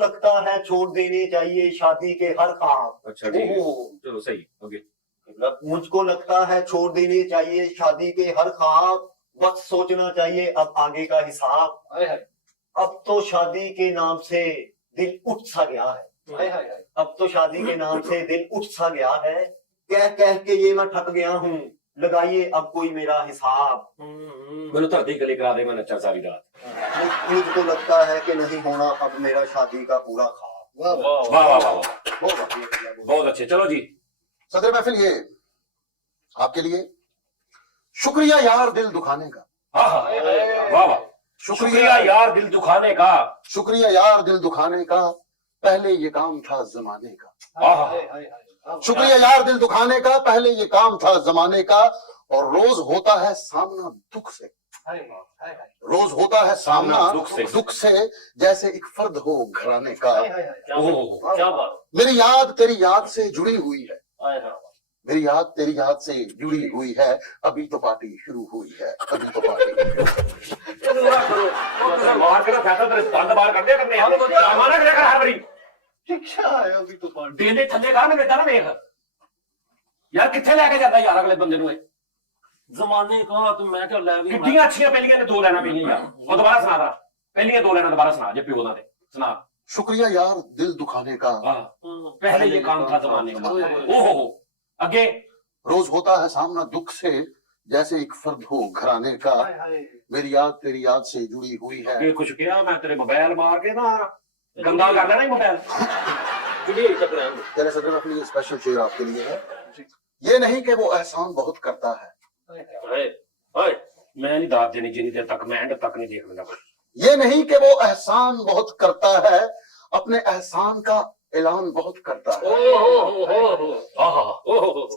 लगता है छोड़ देने चाहिए शादी के हर ख्वाब। अच्छा ठीक है, चलो सही, ओके। मुझको लगता है छोड़ देने चाहिए शादी के हर ख्वाब, बस सोचना चाहिए अब आगे का हिसाब। अब तो शादी के नाम से दिल उठ सा गया है, अब तो शादी के नाम से दिल उठ सा गया है, कह कह के ये मैं थक गया हूँ, लगाइए अब कोई मेरा हिसाब। मैंने धरती गले करा दे, मैं नच्चा सारी रात। मुझको लगता है कि नहीं होना अब मेरा शादी का पूरा ख्वाब। वाह वाह वाह वाह, बहुत बढ़िया, बहुत अच्छे। चलो जी, सदर महफिल ये आपके लिए। शुक्रिया यार दिल दुखाने का, हाँ हाँ, वाह वाह, शुक्रिया यार दिल दुखाने का, शुक्रिया यार दिल दुखाने का, पहले ये काम था जमाने का। हाँ हाँ, शुक्रिया यार दिल दुखाने का, पहले ये काम था जमाने का, और रोज होता है सामना दुख से, रोज होता है सामना दुख से, जैसे एक फर्द हो घराने का। ओह, क्या बात। मेरी याद तेरी याद से जुड़ी हुई है, हाय हाय। मेरी याद तेरी याद से जुड़ी हुई है, अभी तो पार्टी शुरू हुई है, अभी तो पार्टी। मार के फैसला तेरे दंद बाहर कर दिया करने हैं, माना करे कर हर बारी शिक्षा है अभी तो पार्टी। डेले थल्ले कर, मैं बेटा ना देख यार किथे लेके जाता यार अगले बंदे नु। जमाने का तो मैं क्या ले भी कितनियां अच्छियां पहलियां ने दो लाइना पईयां यार, वो दोबारा सुना रहा, पहलियां दो लाइना दोबारा सुना जे पियो दा दे सुना। शुक्रिया यार दिल दुखाने का, हां, पहले ये काम था जमाने का। ओहो, आगे रोज होता है सामना दुख से, जैसे एक फर्द हो घराने का। मेरी याद तेरी याद से जुड़ी हुई है। ये कुछ किया मैं तेरे मोबाइल मार के ना गंदा कर लेना ही मोबाइल। जुड़ी तक रहन दो। तेरे सदर अपनी ये स्पेशल शेर आपके लिए है। ये नहीं कि वो एहसान बहुत करता है, हाय हाय। मैं नहीं दाद देनी जितनी देर तक मैं एंड तक नहीं देख लेना। ये नहीं कि वो एहसान बहुत करता है, अपने एहसान का ऐलान बहुत करता है।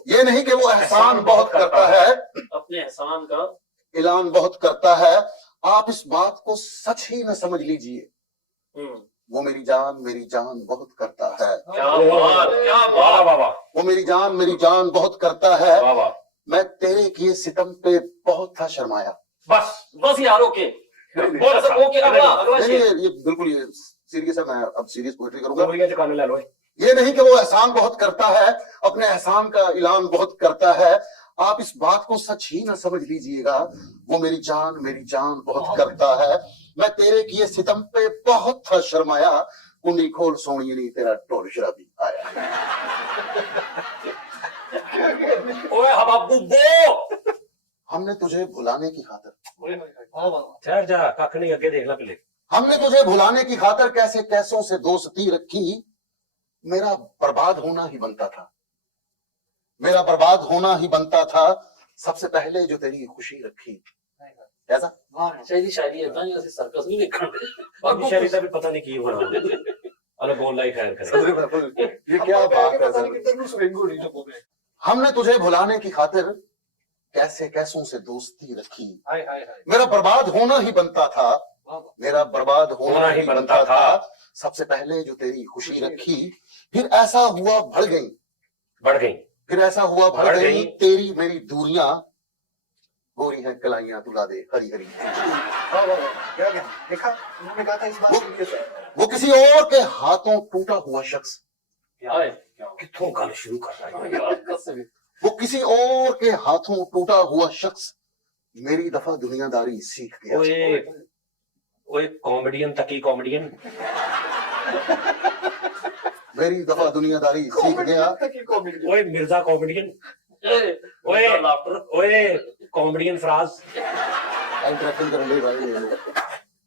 ये नहीं कि वो एहसान बहुत करता है, अपने एहसान का ऐलान बहुत करता है। आप इस बात को सच ही न समझ लीजिए, वो मेरी जान बहुत करता है। क्या बात, क्या वाह बात। वाह वाह वो मेरी जान बहुत करता है। वाह वाह, मैं तेरे किए सितम पे बहुत था शर्माया। बस बस यार ओके। बहुत अच्छा। ओके अगला नहीं, शेर। ये बिल्कुल ये सीरियस है। मैं अब सीरियस पोएट्री करूंगा। गोलियां चकाने ले लो। ये नहीं कि वो एहसान बहुत करता है, अपने एहसान का ऐलान बहुत करता है। आप इस बात को सच ही ना समझ लीजिएगा, वो मेरी जान बहुत करता है। मैं तेरे किए सितम पे बहुत था शर्माया, कुंडी खोल सोनिए नहीं तेरा ढोल शराबी आया। ओए हबाबू बो, हमने तुझे भुलाने की खातिर, ठहर जा, कख नहीं आगे देख ले पहले। हमने तुझे भुलाने की खातिर कैसे कैसों से दोस्ती रखी। मेरा बर्बाद होना ही बनता था, मेरा बर्बाद होना ही बनता था, सबसे पहले जो तेरी खुशी रखी। कैसा शायरी शायरी है ना, जैसे सर्कस नहीं देखा। बाकी शरीर भी पता नहीं की होना अलग बोल लाई खैर करे। ये क्या बात है सर? हमने तुझे भुलाने की खातिर कैसे कैसों से दोस्ती रखी। मेरा बर्बाद होना ही बनता था, मेरा बर्बाद होना ही बनता था, सबसे पहले जो तेरी खुशी रखी। फिर ऐसा हुआ बढ़ गई, फिर ऐसा हुआ बढ़ गई तेरी मेरी दूरियां। गोरी है कलाइयां तुला दे हरी हरी। देखा उन्होंने कहा था इस बार। वो किसी और के हाथों टूटा हुआ शख्स, कितों गल शुरू कर रहा है। वो किसी और के हाथों टूटा हुआ शख्स, मेरी दफा दुनियादारी सीख गया। ओए ओए कॉमेडियन तकी कॉमेडियन, मेरी दफा दुनियादारी सीख गया। ओए मिर्जा कॉमेडियन, ओए ओए कॉमेडियन फराज, इंटरेक्शन कर ले भाई,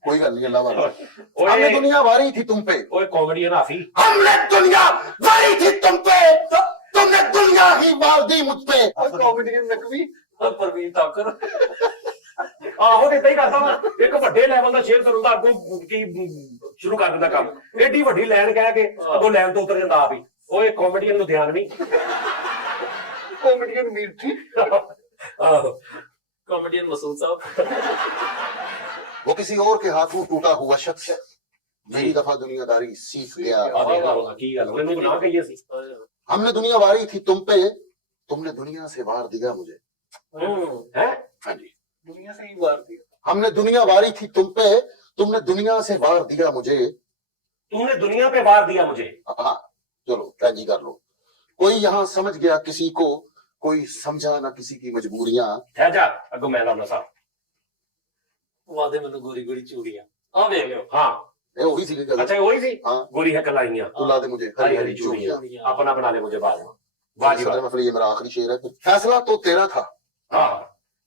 कोई गल नहीं अल्लाह वाला। ओए हमने दुनिया वारी थी तुम पे, ओए कॉमेडियन हाफी, हमने दुनिया वारी थी तुम पे, तुमने दुनिया ही वार दी मुझ पे। कॉमेडियन नकवी परवीन ताकर। ਆਹੋ ਇਦਾਂ ਹੀ ਕਰਦਾ ਮੈਂ। ਇੱਕ ਵੱਡੇ ਲੈਵਲ ਦਾ ਸ਼ੇਅਰ ਕਰੂੰਗਾ, ਅੱਗੋਂ ਕੀ ਸ਼ੁਰੂ ਕਰ ਦਿੰਦਾ ਕੰਮ। ਏਡੀ ਵੱਡੀ ਲਾਈਨ ਕਹਿ ਕੇ ਅੱਗੋਂ ਲਾਈਨ ਤੋਂ ਉਤਰ ਜਾਂਦਾ ਆਪ ਹੀ। ਓਏ ਕਾਮੇਡੀਅਨ ਨੂੰ ਧਿਆਨ ਨਹੀਂ। कॉमेडियन मीर थी। ਆਹੋ कॉमेडियन मसूद साहब। वो किसी और के हाथों टूटा हुआ शख्स, मेरी दफा दुनियादारी सीख गया। ਕੀ ਗੱਲ ਮੈਨੂੰ ਨਾ ਕਹੀਏ ਸੀ। हमने दुनिया वारी थी तुम पे, तुमने दुनिया से वार दिया मुझे। हैं हाँ जी, दुनिया से ही वार दिया। हमने दुनिया वारी थी तुम पे, तुमने दुनिया से वार दिया मुझे। तूने दुनिया पे वार दिया मुझे। हाँ चलो राजी कर लो। कोई यहाँ समझ गया किसी को, कोई समझा ना किसी की मजबूरियां। ठहर जा अगो मैं लाना साहब। वादे मैंने गोरी गोरी चूड़ियां आ देख लो। हाँ ये वही सी गल। अच्छा वही थी। हाँ गोरी है कलाइयां, तू ला दे मुझे हरी हरी चूड़ियां, अपना बना ले मुझे बाद में। वाह जी वाह। मतलब ये मेरा आखिरी शेर है। फैसला तो तेरा था, हाँ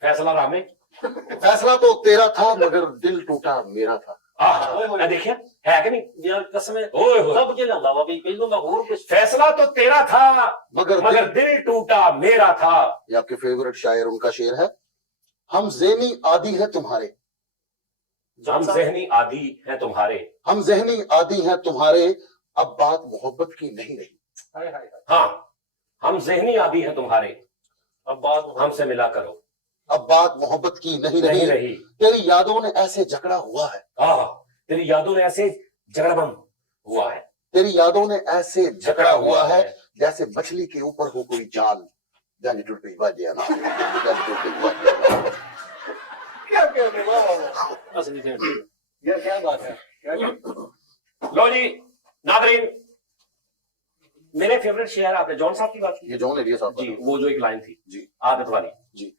फैसला रामे। फैसला तो तेरा था मगर दिल टूटा मेरा था। हाँ देखिए है कि नहीं यार कसमें ओए होए। सब के लंदा वा भी पहले मैं और कुछ फैसला तो तेरा था मगर दिल टूटा मेरा था। ये आपके फेवरेट शायर उनका शेर है। हम ज़हनी आदी है तुम्हारे, हम ज़हनी आदी हैं तुम्हारे, हम ज़हनी आदी हैं तुम्हारे, अब बात मोहब्बत की नहीं रही। हाय हाय हाय। हाँ हम ज़हनी आदी हैं तुम्हारे, अब बात हमसे मिला करो। अब बात मोहब्बत की नहीं नहीं रही। रही। तेरी यादों ने ऐसे झगड़ा हुआ है, हाँ तेरी यादों ने ऐसे जगड़बम हुआ है, तेरी यादों ने ऐसे झगड़ा हुआ है जैसे मछली के ऊपर हो कोई जाल। जाने टूट गई बात ना, जाने टूट गई बात। क्या कह रहे वाह असली थे। ये क्या बात है, क्या लो जी नादरीन, मेरे फेवरेट शेयर आपने जॉन साहब की बात की ये जॉन एलिया साहब जी, वो जो एक लाइन थी जी आदत वाली जी।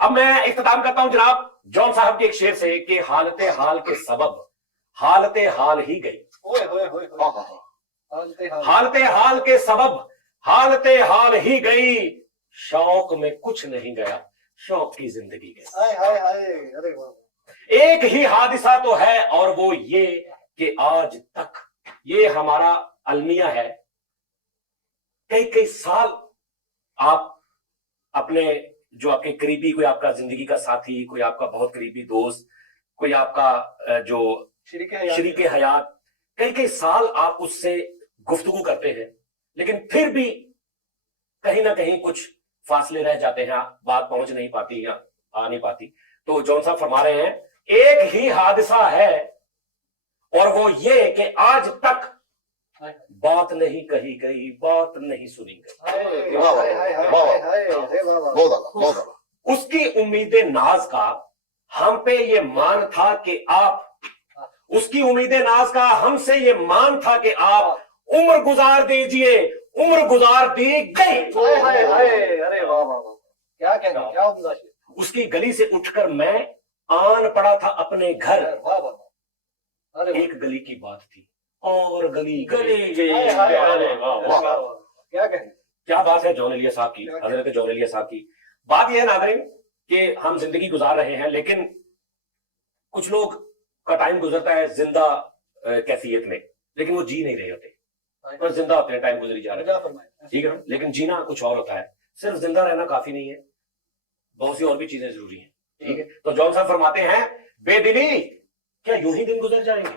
अब मैं इख्तिताम करता हूं जनाब जॉन साहब के एक शेर से कि हालते हाल के सबब हालते हाल ही गई। ओए होए होए हाँ हाँ हाँ। हालते हाल के सबब हालते हाल ही गई, शौक में कुछ नहीं गया, शौक की जिंदगी गई। हाय हाय हाय, अरे वाह। एक ही हादिसा तो है और वो ये कि आज तक ये हमारा अलमिया है, कई कई साल आप अपने जो आपके करीबी, कोई आपका जिंदगी का साथी, कोई आपका बहुत करीबी दोस्त, कोई आपका जो शरीके हयात, कई कई साल आप उससे गुफ्तगू करते हैं, लेकिन फिर भी कहीं ना कहीं कुछ फासले रह जाते हैं, बात पहुंच नहीं पाती या आ नहीं पाती। तो जॉन साहब फरमा रहे हैं एक ही हादसा है और वो ये कि आज तक बात नहीं कही गई, बात नहीं सुनी गई। वाह वाह वाह, बहुत आला बहुत आला। उसकी उम्मीदें नाज का हम पे ये मान था कि आप, उसकी उम्मीदें नाज का हमसे ये मान था कि आप उम्र गुजार दीजिए, उम्र गुजार दी गई। हाय हाय, अरे वाह वाह वाह, क्या कहना, क्या उम्दा शेर। उसकी गली से उठकर मैं आन पड़ा था अपने घर, वाह वाह वाह, अरे एक गली की बात थी और गली गली गई। हाय हाय, अरे वाह वाह। वाह वाह, क्या कहना। क्या बात है जॉन एलिया साहब की, हजरत जॉन एलिया साहब की। बात यह है नाज़रीन कि हम जिंदगी गुजार रहे हैं, लेकिन कुछ लोग का टाइम गुजरता है जिंदा कैफियत में, लेकिन वो जी नहीं रहे होते, बस जिंदा होते हैं, टाइम गुजरी जा रहा है, ठीक है ना। लेकिन जीना कुछ और होता है, सिर्फ जिंदा रहना काफी नहीं है, बहुत सी और भी चीजें जरूरी हैं, ठीक है। तो जॉन साहब फरमाते हैं बेदिली क्या यूं ही दिन गुजर जाएंगे,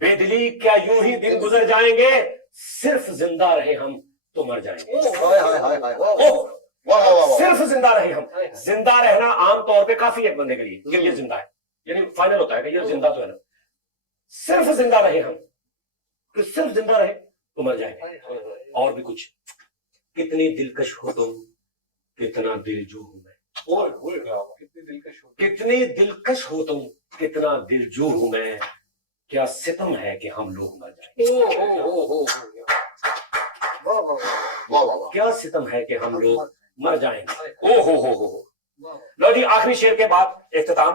बेदिली क्या यूं ही दिन गुजर जाएंगे, सिर्फ जिंदा रहे हम तो मर जाएंगे। सिर्फ जिंदा रहे हम, जिंदा रहना आमतौर पे काफी है एक बंदे के लिए कि ये जिंदा है, यानी फाइनल होता है कि ये जिंदा तो है ना। सिर्फ जिंदा रहे हम, कि सिर्फ जिंदा रहे तो मर जाएंगे। और भी कुछ, कितनी दिलकश हो तुम, कितना दिलजू हूं मैं, कितनी दिलकश हो तुम, कितना दिलजू हूं मैं, क्या सितम है कि हम लोग मर जाएंगे, क्या सितम है कि हम लोग मर जाएंगे। ओ हो। लो जी आखिरी शेर के बाद इख्तिताम।